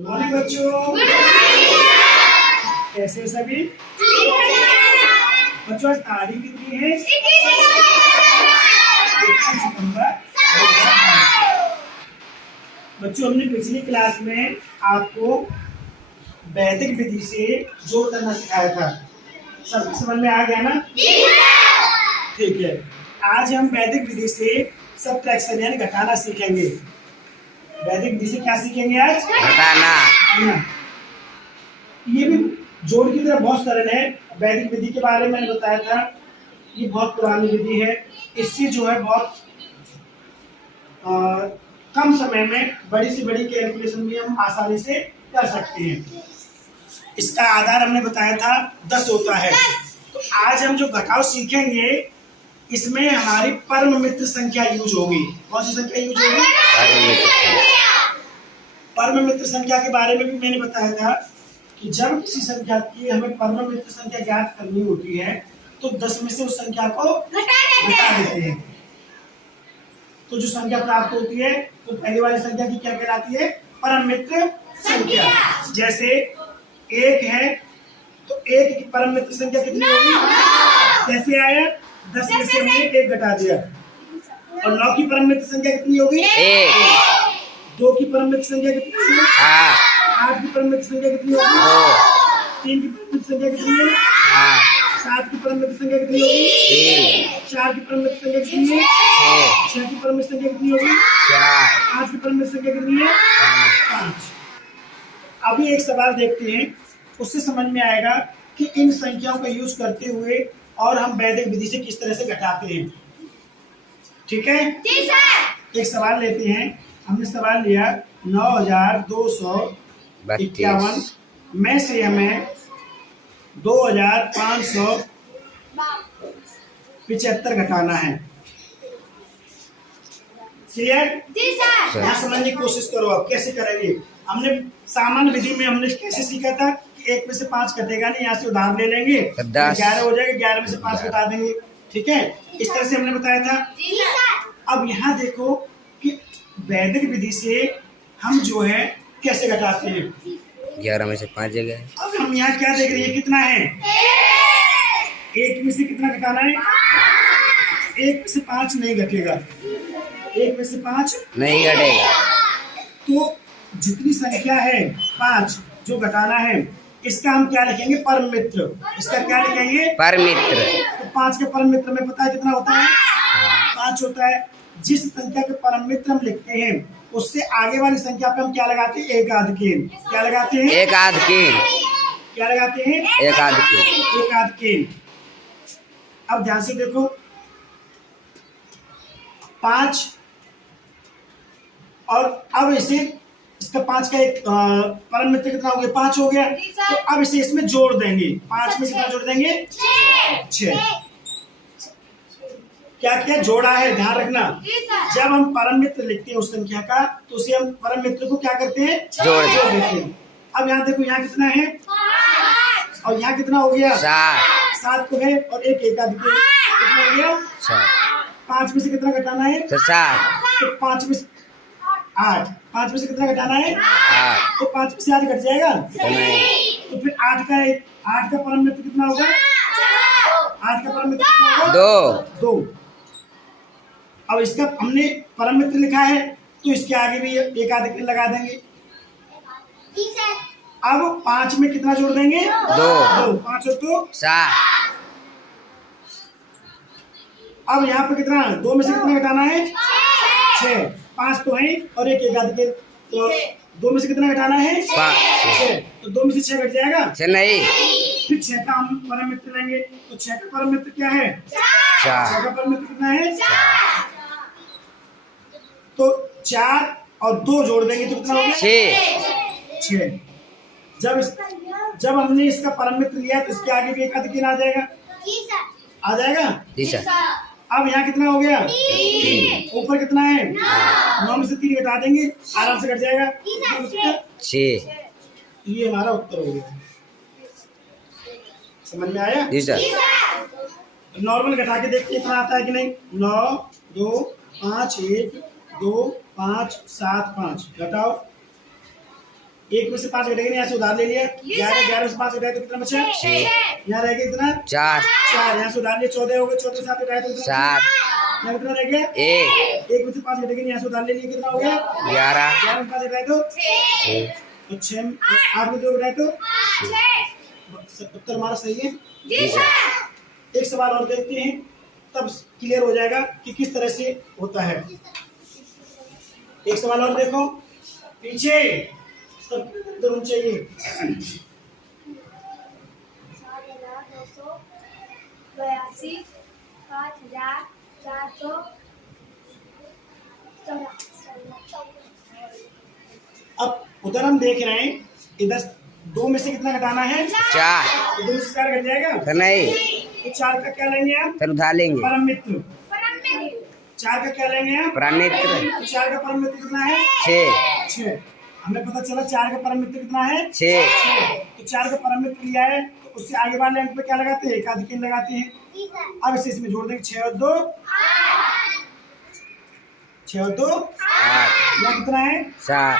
Morning बच्चों, कैसे सभी बच्चों? आज तारीख कितनी है? 21 सितंबर। बच्चों, हमने पिछली क्लास में आपको वैदिक विधि से जोड़ करना सिखाया था। सब समझ में आ गया ना? ठीक है। आज हम वैदिक विधि से सबट्रैक्शन यानी घटाना सीखेंगे। वैदिक विधि से क्या सीखेंगे आज? घटाना। ये भी जोड़ की तरह बहुत सरल है। वैदिक विधि के बारे में मैंने बताया था, ये बहुत पुरानी विधि है। इससे जो है बहुत कम समय में बड़ी से बड़ी कैलकुलेशन भी हम आसानी से कर सकते हैं। इसका आधार हमने बताया था 10 होता है। तो आज हम जो घटाव सीखेंगे इसमें हमारी परम मित्र संख्या यूज होगी। कौन सी संख्या यूज होगी? परम मित्र संख्या के बारे में भी मैंने बताया था कि जब किसी संख्या की हमें परम मित्र संख्या ज्ञात करनी होती है तो 10 में से उस संख्या को घटा देते हैं। तो जो संख्या प्राप्त होती है तो पहली वाली संख्या की क्या कहलाती है? परम मित्र संख्या। जैसे 1 है तो 1 की परम मित्र संख्या कितनी होगी? कैसे आया? 10 में से हमने 1 घटा दिया। और 9 की परम मित्र संख्या कितनी होगी? 2 की परम मित्र संख्या कितनी होगी? 8 की परम मित्र संख्या कितनी होगी? 3 की परम मित्र संख्या कितनी है? 7 की परम मित्र संख्या कितनी होगी? 4 की परम मित्र संख्या कितनी है? 6 की परम मित्र संख्या कितनी होगी? 5 की परम मित्र संख्या कितनी है? 5। अभी एक सवाल देखते हैं, उससे समझ में आएगा कि इन संख्याओं का यूज करते हुए और हम वैदिक विधि से किस तरह से घटाते हैं। ठीक है? एक सवाल लेते हैं। हमने सवाल लिया 9251 में से हमें 2575 घटाना है। क्लियर? यहाँ समझने की कोशिश करो। आप कैसे करेंगे? हमने सामान्य विधि में हमने कैसे सीखा था कि 1 में से 5 घटेगा नहीं, यहाँ से उधार ले लेंगे, 11 हो जाएगा, 11 में से 5 घटा देंगे। ठीक है? इस तरह से हमने बताया था। अब यहाँ देखो कि वैदिक विधि से हम जो है कैसे घटाते हैं। 11 में से 5 जगह। अब हम यहाँ क्या देख रहे हैं? कितना है? 1 में से कितना घटाना है? 1 में से 5 नहीं घटेगा। 1 में से 5 नहीं घटेगा। तो जितनी संख्या है 5 जो घटाना है, इसका हम क्या लिखेंगे? परम मित्र। इसका क्या लिखेंगे? परम मित्र। तो 5 के परम मित्र में पता है कितना होता है? 5 होता है। जिस संख्या के परम मित्र हम लिखते हैं उससे आगे वाली संख्या पे हम क्या लगाते हैं? एक आध केन। क्या लगाते हैं? एक आध केन। क्या लगाते हैं? एक आध केन। एक आध केन। अब ध्यान से देखो, 5 और अब इसे इसका 5 का एक परम मित्र कितना हो गया? 5 हो गया। तो अब इसे इसमें जोड़ देंगे। 5 में कितना जोड़ देंगे? 6। क्या क्या जोड़ा है? ध्यान रखना। जब हम परम मित्र लिखते हैं उस संख्या का तो उसे हम परम मित्र को क्या करते हैं? जोड़ देते हैं। अब यहाँ देखो, यहाँ कितना है और यहाँ कितना हो गया? 7 तो है और एक आध के कितना हो गया? 5 में से कितना घटाना है? 7। तो 5 में 8। 5 में से कितना घटाना है? 8। तो 5 में से 8 घट जाएगा? तो फिर 8 का परम मित्र कितना होगा? 8 का परम मित्र कितना होगा? 2। अब इसका हमने परम मित्र लिखा है तो इसके आगे भी एक आध के लगा देंगे। अब 5 में कितना जोड़ देंगे? 2। 5 और 2 7। अब यहाँ पे कितना? 2 में से कितना घटाना है? 6। 5 तो है और एक आध के, तो 2 में से कितना घटाना है? 6। तो 2 में से 6 घट जाएगा? नहीं। फिर 6 का हम परम मित्र लेंगे। तो 6 का परम मित्र क्या है? 4 का परम मित्र कितना है? 4। तो 4 और 2 जोड़ देंगे तो कितना हो गया? 6। जब हमने इसका परम मित्र लिया तो इसके आगे भी एक आध केन आ जाएगा? आ जाएगा? अब यहाँ कितना हो गया? ऊपर कितना है? 9 में से 3 घटा देंगे, आराम से घट जाएगा 6। ये हमारा उत्तर हो गया। समझ में आया? नॉर्मल घटा के देखते इतना आता है कि नहीं। 9 2 5 1 2 5 7 5 घटाओ एक में से 5 घटेगा, यहाँ से उधार ले लिया। 11 में से 5 घटाए तो कितना बचा? 6 यहाँ रह गया कितना? 4 4। यहाँ से उधार लिया 14 हो गए। 14 से 7 घटाए तो कितना? 7 यहाँ कितना रह गया? 1 एक में से 5 घटेगा, यहाँ से उधार ले लिया, कितना हो गया? 11 11 में 5 घटाए तो 6। 8 में 2 घटाए तो उत्तर हमारा सही है। जी सर। एक सवाल और देखते हैं, तब क्लियर हो जाएगा कि किस तरह से होता है। एक सवाल और देखो, पीछे सब इधर होना चाहिए। 7,282 5,400 अब उधर हम देख रहे हैं, इधर 2 में से कितना घटाना है? 4 तो 2 में से 4 घट जाएगा। सर नहीं, तो 4 का क्या लेंगे हम? सर उधार लेंगे। परम मित्र। 4 का क्या लेंगे हम? परम मित्र तो 4 का परम मित्र कितना है? 6 हमें पता चला 4 का परम मित्र कितना है? 6 तो 4 का परम मित्र लिया है, तो उससे आगे वाले अंक पे क्या लगाते हैं? एकाधिक लगाते हैं। अब इसे इसमें जोड़ देंगे। 6 और 2 8 यहाँ कितना है? 7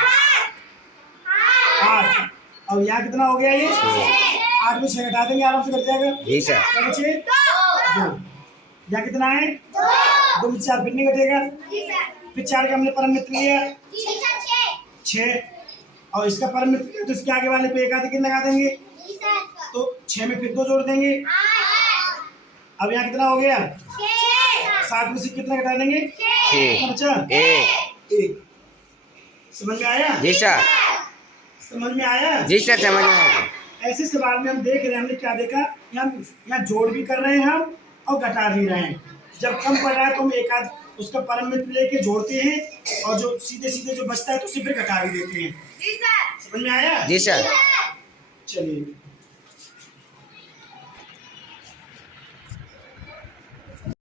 8। और यहाँ कितना हो गया? ये 8 में 6 घटा देंगे, आराम से घट जाएगा। जी सर। क्या बचे? 2। यहाँ कितना है? 2 में 4 फिर नहीं घटेगा। फिर 4 का हमने परम मित्र लिया 6, और इसका परम मित्र तो इसके आगे वाले पे एकाधिक लगा देंगे, तो 6 में फिर 2 जोड़ देंगे। अब यहाँ कितना हो गया? 7 में से कितना घटा देंगे? 6 बचा 1। समझ में आया? जी सर। समझ में आया? जी सर, समझ में आया। ऐसे सवाल में हम देख रहे हैं, हमने क्या देखा, यहाँ जोड़ भी कर रहे हैं हम और घटा भी रहे हैं। जब कम पड़ रहा है तो हम एक आध उसका परम मित्र लेके जोड़ते हैं, और जो सीधे सीधे जो बचता है तो उसे फिर घटा भी देते हैं। समझ में आया? जी सर। चलिए।